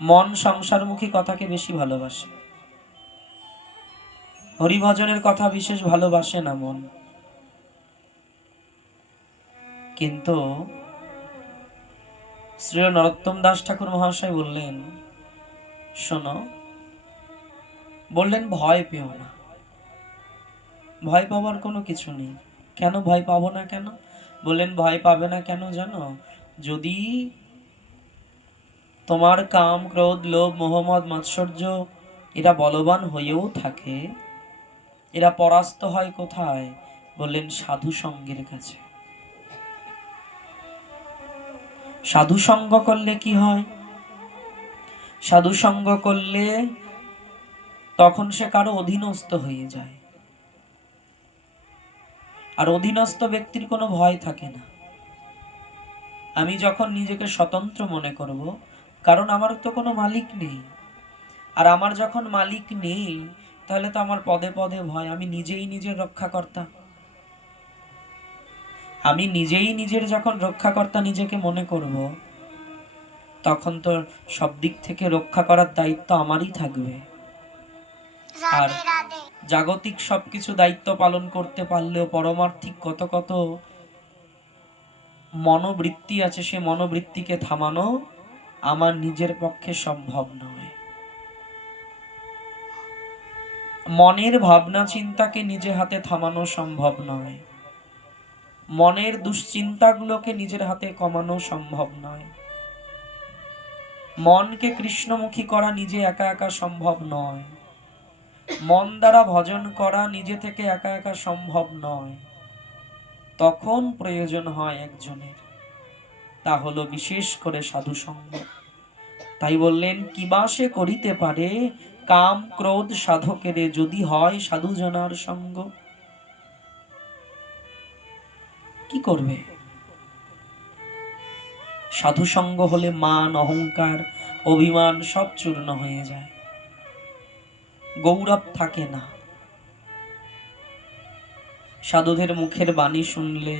মন সংসারমুখী কথাকে বেশি ভালোবাসে, হরিভজনের কথা বিশেষ ভালোবাসে না মন। কিন্তু শ্রী নরোত্তম দাস ঠাকুর মহাশয় বললেন, শোনো, বললেন ভয় পেও না, ভয় পাওয়ার কোনো কিছু নেই। কেন ভয় পাবো না কেন? বললেন ভয় পাবে না কেন জানো? যদি তোমার কাম ক্রোধ লোভ মোহাম্মদ মাৎসর্য এরা বলবান হয়েও থাকে, এরা পরাস্ত হয় কোথায়? বললেন সাধু সঙ্গের কাছে। সাধু সঙ্গ করলে কি হয়? সাধু সঙ্গ করলে তখন সে কারো অধীনস্থ হয়ে যায়, আর অধীনস্থ ব্যক্তির কোনো ভয় থাকে না। আমি যখন নিজেকে স্বতন্ত্র মনে করব, কারণ আমার তো কোনো মালিক নেই, আর আমার যখন মালিক নেই তাহলে তো আমার পদে পদে ভয়। আমি নিজেই নিজের রক্ষাকর্তা, আমি নিজেই নিজের যখন রক্ষাকর্তা নিজেকে মনে করব, তখন তো সব দিক থেকে রক্ষা করার দায়িত্ব আমারই থাকবে। আর জাগতিক সবকিছু দায়িত্ব পালন করতে পারলেও পরমার্থিক কত কত মনোবৃত্তি আছে, সে মনোবৃত্তিকে থামানো আমার নিজের পক্ষে সম্ভব নয়। মনের ভাবনা চিন্তাকে নিজে হাতে থামানো সম্ভব নয়, মনের দুশ্চিন্তাগুলোকে নিজের হাতে কমানো সম্ভব নয়, মনকে কৃষ্ণমুখী করা নিজে একা একা সম্ভব নয়, মন দ্বারা ভজন করা নিজে থেকে একা একা সম্ভব নয়। তখন প্রয়োজন হয় একজনের, তা হলো বিশেষ করে সাধু সঙ্গ। তাই বললেন, কিবা সে করিতে পারে কাম ক্রোধ সাধকেরে, যদি হয় সাধু জনার সঙ্গ। কি করবে? সাধু সঙ্গ হলে মান অহংকার অভিমান সব চূর্ণ হয়ে যায়, গৌরব থাকে না। সাধুদের মুখের বাণী শুনলে,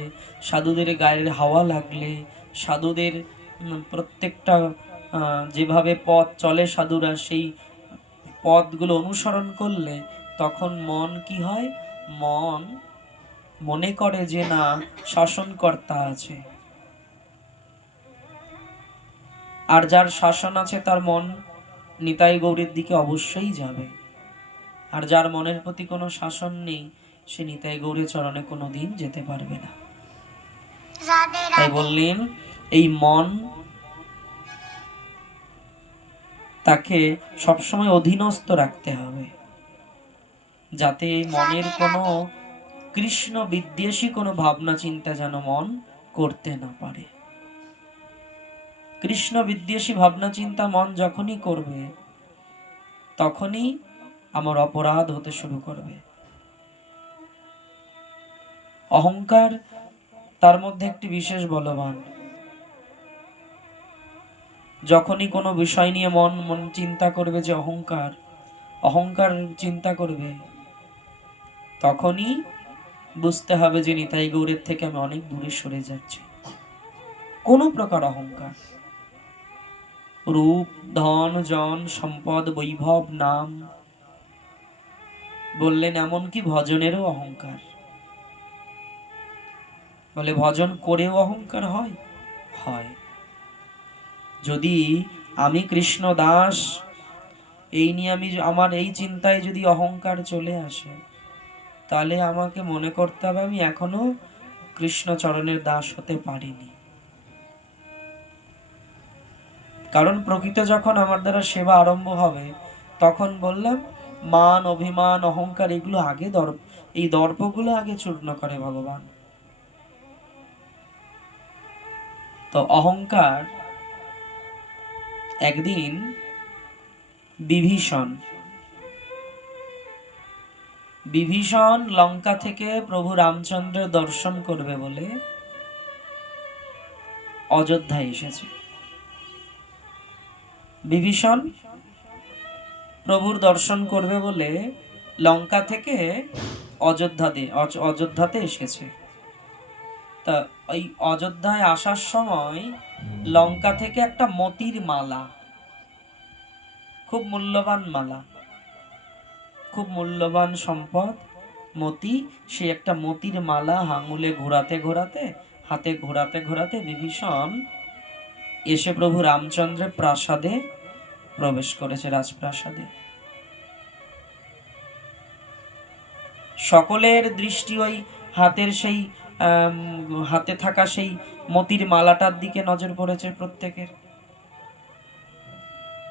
সাধুদের গায়ের হাওয়া লাগলে, সাধুদের প্রত্যেকটা যেভাবে পথ চলে সাধুরা, সেই পথগুলো অনুসরণ করলে তখন মন কি হয়? মন মনে করে যে না, শাসনকর্তা আছে। আর যার শাসন আছে তার মন নিতাই গৌরের দিকে অবশ্যই যাবে, আর যার মনের প্রতি কোনো শাসন নেই সে নিতাই গৌরের চরণে কোনো দিন যেতে পারবে না। তাই বললেন, এই মন তাকে সবসময় অধীনস্থ রাখতে হবে, যাতে এই মনের কোনো কৃষ্ণ বিদ্বেষী কোনো ভাবনা চিন্তা যেন মন করতে না পারে। কৃষ্ণ বিদ্বেষী ভাবনা চিন্তা মন যখনই করবে, তখনই আমার অপরাধ হতে শুরু করবে। অহংকার তার মধ্যে একটি বিশেষ বলবান। যখনই কোনো বিষয় নিয়ে মন মন চিন্তা করবে যে অহংকার, অহংকার চিন্তা করবে, তখনই বুঝতে হবে যে নিতাই গৌরের থেকে আমি অনেক দূরে সরে যাচ্ছি। কোনো প্রকার অহংকার, রূপ ধন জন সম্পদ বৈভব নাম, বললেন এমনকি ভজনেরও অহংকার। বলে ভজন করেও অহংকার হয়? হয়। যদি আমি কৃষ্ণ দাস এই নিয়ে আমি আমার এই চিন্তায় যদি অহংকার চলে আসে, তাহলে আমাকে মনে করতে হবে আমি এখনো কৃষ্ণ চরণের দাস হতে পারিনি। কারণ প্রকৃত যখন আমার দ্বারা সেবা আরম্ভ হবে, তখন বললাম মান অভিমান অহংকার এগুলো আগে এই দর্পগুলো আগে চূর্ণ করে ভগবান। তো অহংকার একদিন বিভীষণ লঙ্কা থেকে প্রভু রামচন্দ্র দর্শন করবে বলে অযোধ্যায় এসেছে। বিভীষণ প্রভুর দর্শন করবে বলে লঙ্কা থেকে অযোধ্যাতে এসেছে। তা ওই অযোধ্যায় আসার সময় লঙ্কা থেকে একটা মতির মালা, খুব মূল্যবান মালা, খুব মূল্যবান সম্পদ মতি। সে একটা মতির মালা আঙুলে ঘোরাতে ঘোরাতে, হাতে ঘোরাতে ঘোরাতে বিভীষণ এসে প্রভু রামচন্দ্রের প্রাসাদে প্রবেশ করেছে, রাজপ্রাসাদে। সকলের দৃষ্টি ওই হাতের সেই হাতে থাকা সেই মতির মালাটার দিকে নজর পড়েছে প্রত্যেকের।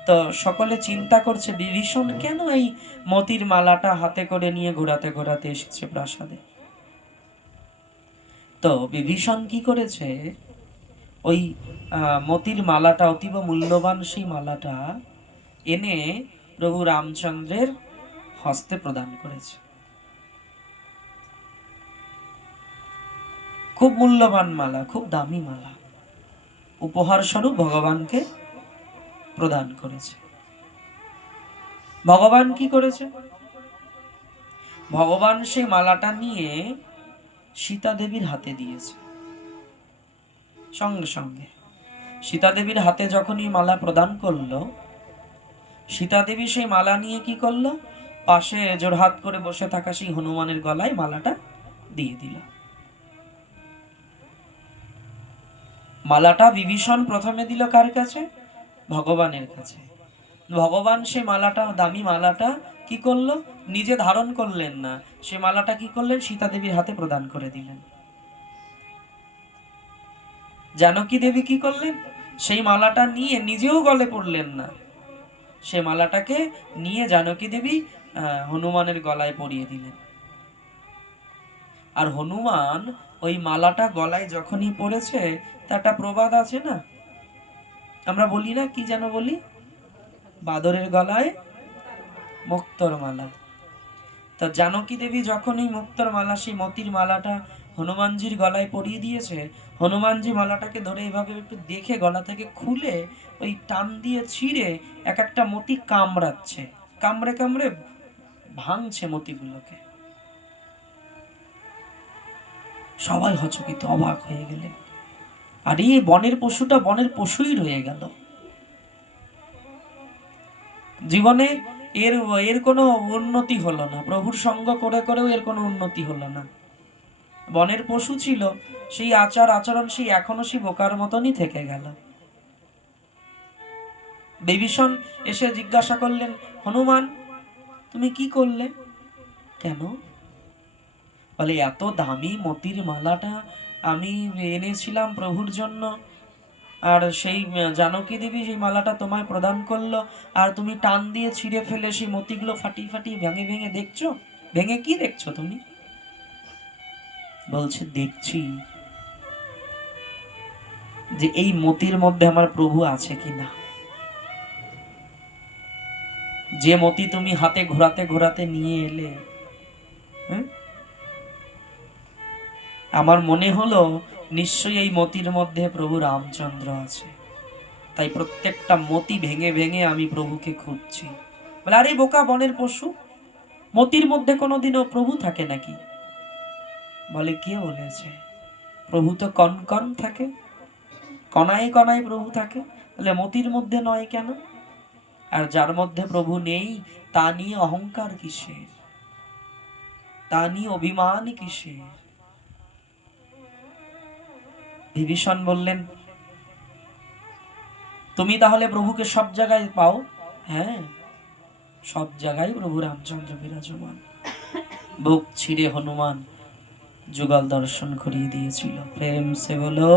তো সকলে চিন্তা করছে বিভীষণ কেন এই মতির মালাটা হাতে করে নিয়ে ঘোরাতে ঘোরাতে এসেছে প্রাসাদে। তো বিভীষণ কি করেছে, ওই মতির মালাটা, অতীব মূল্যবান সেই মালাটা এনে প্রভু রামচন্দ্রের হস্তে প্রদান করেছে। খুব মূল্যবান মালা, খুব দামি মালা, উপহার স্বরূপ ভগবানকে প্রদান করেছে। ভগবান কি করেছে, ভগবান সেই মালাটা নিয়ে সীতা দেবীর হাতে দিয়েছে। সঙ্গে সঙ্গে সীতা দেবীর হাতে যখনই মালা প্রদান করলো, সীতা দেবী সেই মালা নিয়ে কি করলো, পাশে জোড়হাত করে বসে থাকা সেই হনুমানের গলায় মালাটা দিয়ে দিল। মালাটা বিভীষণ প্রথমে দিল কার কাছে, ভগবানের কাছে। ভগবান সে মালাটা, দামি মালাটা কি করলো, নিজে ধারণ করলেন না, সে মালাটা কি করলেন, সীতা দেবীর হাতে প্রদান করে দিলেন। জানকী দেবী কি করলেন, সেই মালাটা নিয়ে নিজেও গলে পড়লেন না, সে মালাটাকে নিয়ে জানকী দেবী হনুমানের গলায় পরিয়ে দিলেন। আর হনুমান ওই মালাটা গলায় যখনই পড়েছে, তা একটা প্রবাদ আছে না, আমরা বলি না, কি যেন বলি, বাদরের গলায় মুক্তোর মালা। তা জানকী দেবী যখনই মুক্তোর মালা, সেই মতির মালাটা হনুমানজির গলায় পরিয়ে দিয়েছে, হনুমানজি মালাটাকে ধরে এভাবে একটু দেখে গলা থেকে খুলে ওই টান দিয়ে ছিঁড়ে এক একটা মতি কামড়াচ্ছে, কামড়ে কামড়ে ভাঙছে মতিগুলোকে। সবাই হচকিত, অবাক হয়ে গেলেন। আর এই বনের পশুটা বনের পশুই রয়ে গেল। জীবনে এর কোনো উন্নতি হলো না, প্রভুর সঙ্গ করে করেও এর কোনো উন্নতি হলো না। বনের পশু ছিল, সেই আচার আচরণ সেই এখনো সেই বোকার মতনই থেকে গেল। বিভীষণ এসে জিজ্ঞাসা করলেন, হনুমান তুমি কি করলে? কেন? বলে এত দামি মতির মালাটা আমি এনেছিলাম প্রভুর জন্য, আর সেই জানকী দেবী সেই মালাটা তোমায় প্রদান করলো, আর তুমি টান দিয়ে ছিঁড়ে ফেলে সেই মতিগুলো ফাটিয়ে ফাটিয়ে ভেঙে ভেঙে দেখছো। ভেঙে কি দেখছো তুমি? বলছে দেখছি যে এই মতির মধ্যে আমার প্রভু আছে কিনা। যে মতি তুমি হাতে ঘোরাতে ঘোরাতে নিয়ে এলে, আমার মনে হলো নিশ্চয়ই এই মতির মধ্যে প্রভু রামচন্দ্র আছে, তাই প্রত্যেকটা মতি ভেঙে ভেঙে আমি প্রভুকে খুঁজছি। বলে আরে বোকা বনের পশু, মতির মধ্যে কোনোদিনও প্রভু থাকে নাকি? বলে কে বলেছে, প্রভু তো কণ কণ থাকে, কণায় কণায় প্রভু থাকে, বলে মতির মধ্যে নয় কেন? আর যার মধ্যে প্রভু নেই তা নিয়ে অহংকার কিসের, তা নিয়ে অভিমান কিসের? বিভীষণ বললেন তুমি তাহলে প্রভুকে সব জায়গায় পাও? হ্যাঁ, সব জায়গায় প্রভু রামচন্দ্র বিরাজমান। বুক ছিঁড়ে হনুমান যুগল দর্শন করিয়ে দিয়েছিল। প্রেম সে বলো।